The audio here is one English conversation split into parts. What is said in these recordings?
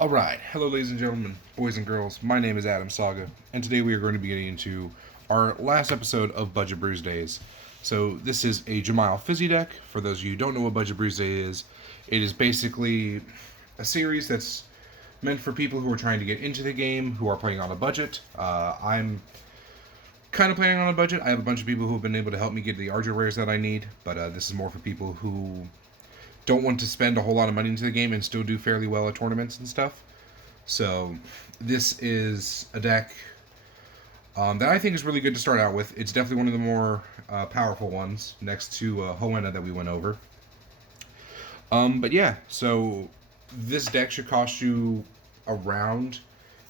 Alright, hello ladies and gentlemen, boys and girls, my name is Argent Saga, and today we are going to be getting into our last episode of Budget Brewsdays. So this is a Jamile Fizzy deck. For those of you who don't know what Budget Brewsday is, it is basically a series that's meant for people who are trying to get into the game, who are playing on a budget. I'm kind of playing on a budget. I have a bunch of people who have been able to help me get the Argent rares that I need, but this is more for people who don't want to spend a whole lot of money into the game and still do fairly well at tournaments and stuff. So this is a deck that I think is really good to start out with. It's definitely one of the more powerful ones next to Hoenna that we went over. But yeah, so this deck should cost you around,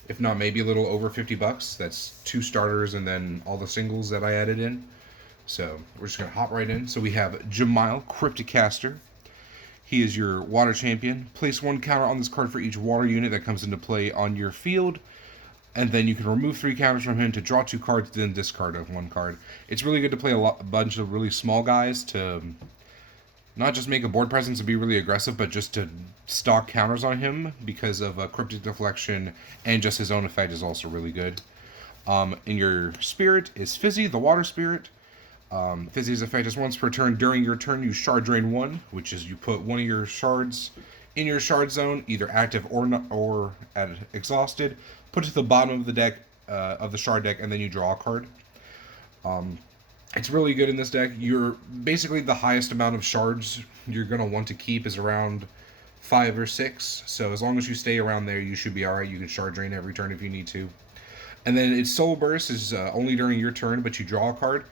if not maybe a little over $50. That's 2 starters and then all the singles that I added in. So we're just going to hop right in. So we have Jamile, Crypticaster. He is your water champion. Place 1 counter on this card for each water unit that comes into play on your field. And then you can remove 3 counters from him to draw 2 cards, then discard 1 card. It's really good to play a bunch of really small guys to not just make a board presence and be really aggressive, but just to stock counters on him because of Cryptic Deflection, and just his own effect is also really good. In your spirit is Fizzy, the water spirit. Fizzy's effect is once per turn. During your turn, you shard drain 1, which is you put one of your shards in your shard zone, either active or not, or at exhausted. Put it to the bottom of the deck, of the shard deck, and then you draw a card. It's really good in this deck. You're basically the highest amount of shards you're gonna want to keep is around 5 or 6. So as long as you stay around there, you should be alright. You can shard drain every turn if you need to. And then its soul burst is only during your turn, but you draw a card.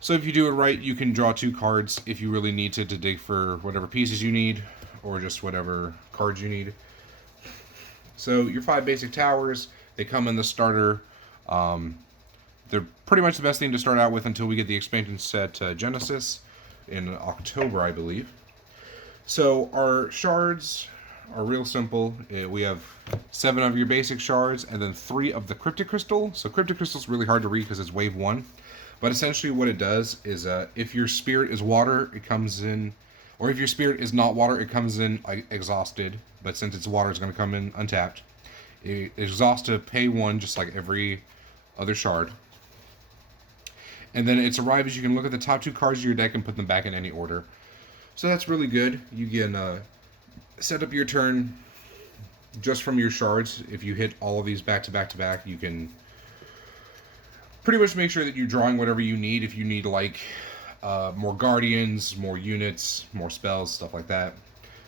So if you do it right, you can draw 2 cards if you really need to dig for whatever pieces you need, or just whatever cards you need. So your 5 basic towers, they come in the starter. They're pretty much the best thing to start out with until we get the expansion set Genesis in October, I believe. So our shards are real simple. We have 7 of your basic shards and then 3 of the Cryptic Crystal. So Cryptic Crystal is really hard to read because it's wave 1. But essentially what it does is if your spirit is water, it comes in, or if your spirit is not water, it comes in exhausted. But since it's water, it's going to come in untapped. It exhausts to pay 1 just like every other shard. And then its arrives, you can look at the top 2 cards of your deck and put them back in any order. So that's really good. You can set up your turn just from your shards. If you hit all of these back to back to back, you can pretty much make sure that you're drawing whatever you need. If you need like more guardians, more units, more spells, stuff like that.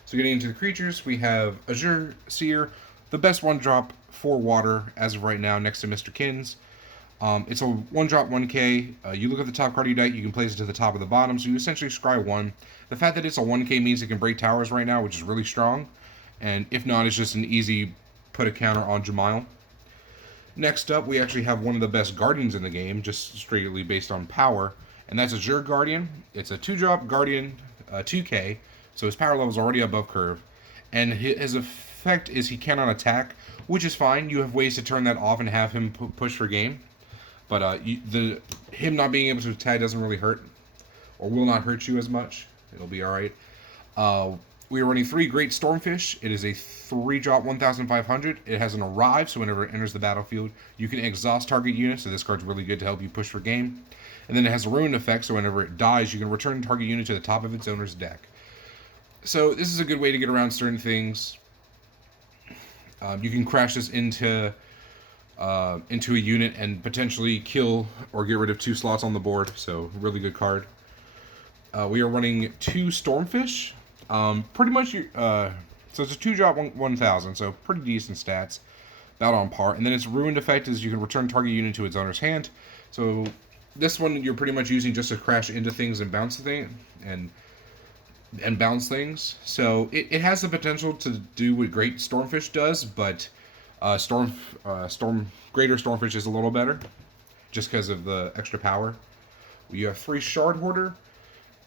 So getting into the creatures, we have Azure Seer, the best 1-drop for water as of right now, next to Mr. Kins. It's a 1-drop 1k. You look at the top card of your deck, you can place it to the top of the bottom, so you essentially scry 1. The fact that it's a 1k means it can break towers right now, which is really strong. And if not, it's just an easy put a counter on Jamile. Next up, we actually have one of the best Guardians in the game, just straightly based on power, and that's Azure Guardian. It's a 2-drop Guardian, 2k, so his power level is already above curve. And his effect is he cannot attack, which is fine. You have ways to turn that off and have him push for game. But him not being able to attack doesn't really hurt, or will not hurt you as much. It'll be alright. We are running 3 Great Stormfish. It is a 3-drop 1,500. It has an arrive, so whenever it enters the battlefield, you can exhaust target units, so this card's really good to help you push for game. And then it has a ruin effect, so whenever it dies, you can return target unit to the top of its owner's deck. So this is a good way to get around certain things. You can crash this into a unit and potentially kill or get rid of 2 slots on the board, so really good card. We are running 2 Stormfish. Pretty much, so it's a 2-drop 1,000, so pretty decent stats, about on par. And then its ruined effect is you can return target unit to its owner's hand. So this one you're pretty much using just to crash into things and bounce and bounce things. So it has the potential to do what Great Stormfish does, but Greater Stormfish is a little better, just because of the extra power. You have 3 Shard Hoarder.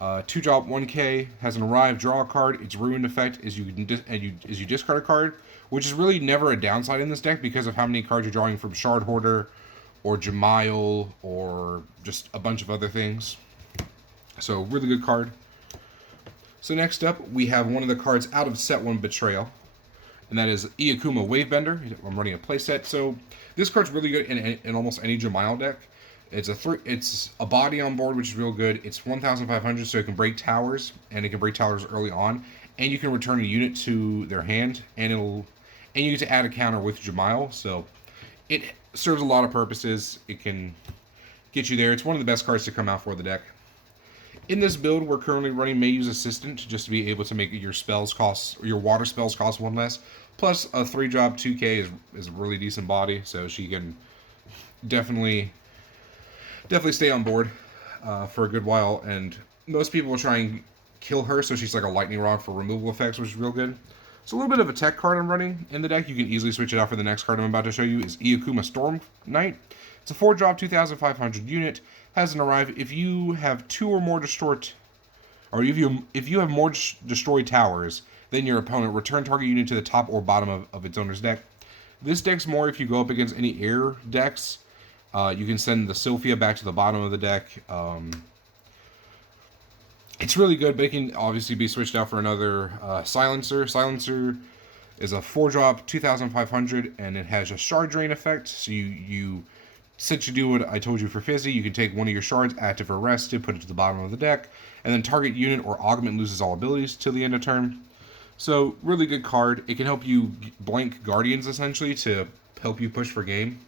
2-drop 1k, has an arrive, draw a card. Its ruined effect is you discard a card, which is really never a downside in this deck because of how many cards you're drawing from Shard Hoarder or Jamile or just a bunch of other things. So really good card. So next up we have one of the cards out of set 1, Betrayal. and that is Iakuma Wavebender. I'm running a playset, so this card's really good in almost any Jamail deck. It's a body on board, which is real good. It's 1,500, so it can break towers, and it can break towers early on, and you can return a unit to their hand, and you get to add a counter with Jamail, so it serves a lot of purposes. It can get you there. It's one of the best cards to come out for the deck. In this build, we're currently running Mayu's Assistant just to be able to make your spells cost, or your water spells cost one less. Plus, a 3-drop 2K is a really decent body, so she can definitely stay on board for a good while. And most people will try and kill her, so she's like a lightning rod for removal effects, which is real good. So a little bit of a tech card I'm running in the deck. You can easily switch it out for the next card I'm about to show you is Iakuma Storm Knight. It's a 4-drop 2,500 unit. Has an arrive if you have 2 or more destroyed, or if you have more destroyed towers than your opponent, return target unit to the top or bottom of its owner's deck. This deck's more if you go up against any air decks. You can send the Sophia back to the bottom of the deck. It's really good, but it can obviously be switched out for another Silencer. Silencer is a 4-drop 2,500, and it has a shard drain effect. So since you do what I told you for Fizzy, you can take one of your shards, active or rested, put it to the bottom of the deck, and then target unit or augment loses all abilities till the end of turn. So, really good card. It can help you blank Guardians, essentially, to help you push for game.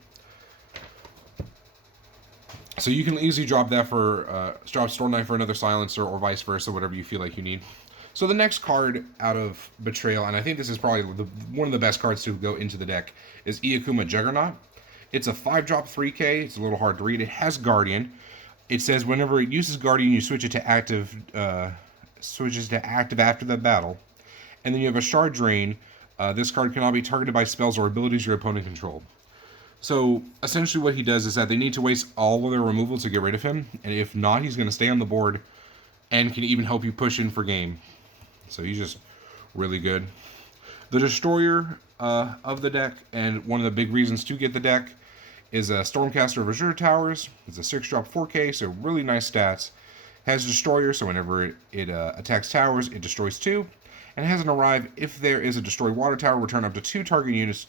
So you can easily drop that for, drop Storm Knight for another Silencer, or vice versa, whatever you feel like you need. So the next card out of Betrayal, and I think this is probably one of the best cards to go into the deck, is Iakuma Juggernaut. It's a 5-drop 3K. It's a little hard to read. It has Guardian. It says whenever it uses Guardian, you switch it to active. Switches to active after the battle, and then you have a Shard Drain. This card cannot be targeted by spells or abilities your opponent controlled. So essentially, what he does is that they need to waste all of their removal to get rid of him, and if not, he's going to stay on the board, and can even help you push in for game. So he's just really good. The Destroyer of the deck, and one of the big reasons to get the deck, is a Stormcaster of Azure Towers. It's a 6-drop 4K, so really nice stats. Has Destroyer, so whenever it attacks towers, it destroys 2. And has an arrive, if there is a Destroy Water Tower, return up to 2 target units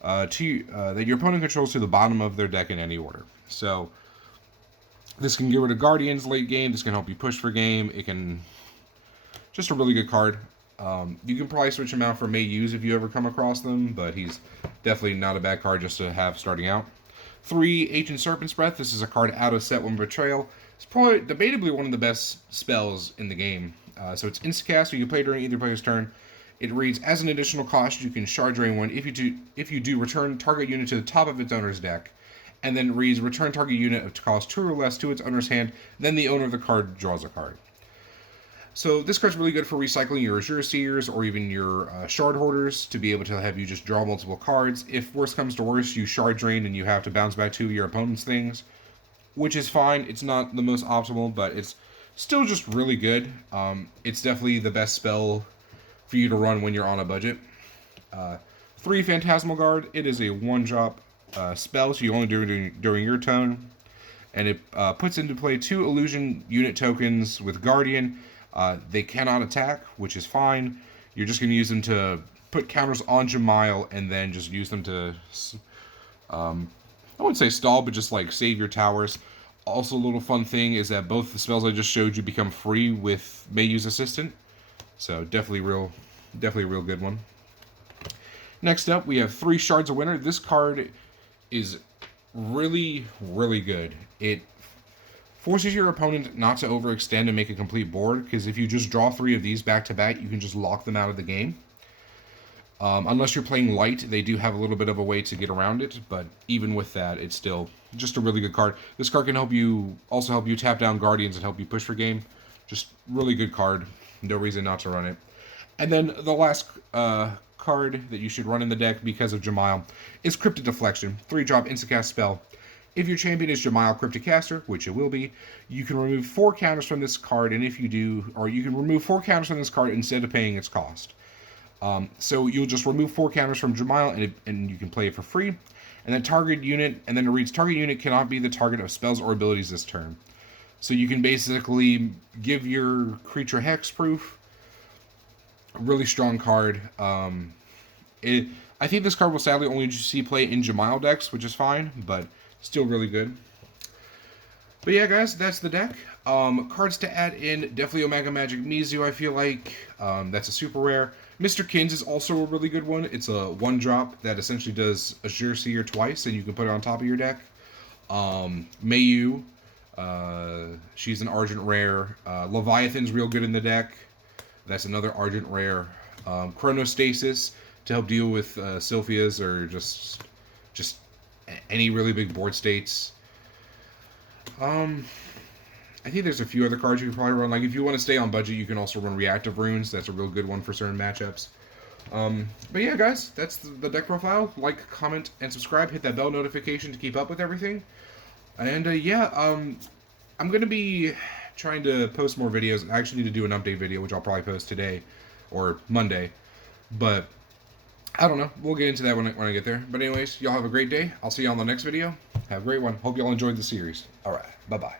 that your opponent controls to the bottom of their deck in any order. So this can get rid of Guardians late game. This can help you push for game. It can... just a really good card. You can probably switch him out for May Use if you ever come across them, but he's definitely not a bad card just to have starting out. 3, Ancient Serpent's Breath. This is a card out of set 1 Betrayal. It's probably debatably one of the best spells in the game. So it's instacast, so you can play during either player's turn. It reads, as an additional cost, you can Shard Drain 1. If you do, return target unit to the top of its owner's deck. And then reads, return target unit of cost 2 or less to its owner's hand. Then the owner of the card draws a card. So this card's really good for recycling your Azure Seers or even your Shard Hoarders to be able to have you just draw multiple cards. If worse comes to worse, you Shard Drain and you have to bounce back 2 of your opponent's things, which is fine. It's not the most optimal, but it's still just really good. It's definitely the best spell for you to run when you're on a budget. 3, Phantasmal Guard. It is a 1-drop spell, so you only do it during your turn. And it puts into play 2 illusion unit tokens with Guardian. They cannot attack, which is fine. You're just going to use them to put counters on Jamail and then just use them to, I wouldn't say stall, but just like save your towers. Also, a little fun thing is that both the spells I just showed you become free with Mayu's Assistant. So definitely a real good one. Next up, we have 3 Shards of Winter. This card is really, really good. It forces your opponent not to overextend and make a complete board, because if you just draw 3 of these back to back, you can just lock them out of the game. Unless you're playing light, they do have a little bit of a way to get around it, but even with that, it's still just a really good card. This card can help you tap down Guardians and help you push for game. Just really good card. No reason not to run it. And then the last card that you should run in the deck because of Jamail is Cryptic Deflection. 3-drop instacast spell. If your champion is Jamail Cryptic Caster, which it will be, you can remove 4 counters from this card, and if you do, or you can remove 4 counters from this card instead of paying its cost. So you'll just remove 4 counters from Jamail, and you can play it for free. And then target unit, and then it reads, target unit cannot be the target of spells or abilities this turn. So you can basically give your creature hexproof. A really strong card. I think this card will sadly only see play in Jamail decks, which is fine, but still really good. But yeah, guys, that's the deck. Cards to add in, definitely Omega Magic Mizu, I feel like. That's a super rare. Mr. Kins is also a really good one. It's a 1-drop that essentially does Azure Seer twice, and you can put it on top of your deck. Mayu, she's an Argent rare. Leviathan's real good in the deck. That's another Argent rare. Chronostasis to help deal with Sylphias or just any really big board states. I think there's a few other cards you can probably run. Like, if you want to stay on budget, you can also run Reactive Runes. That's a real good one for certain matchups. But yeah, guys, that's the deck profile. Like, comment, and subscribe. Hit that bell notification to keep up with everything. And I'm going to be trying to post more videos. I actually need to do an update video, which I'll probably post today or Monday. But I don't know. We'll get into that when I get there. But anyways, y'all have a great day. I'll see you on the next video. Have a great one. Hope y'all enjoyed the series. All right. Bye-bye.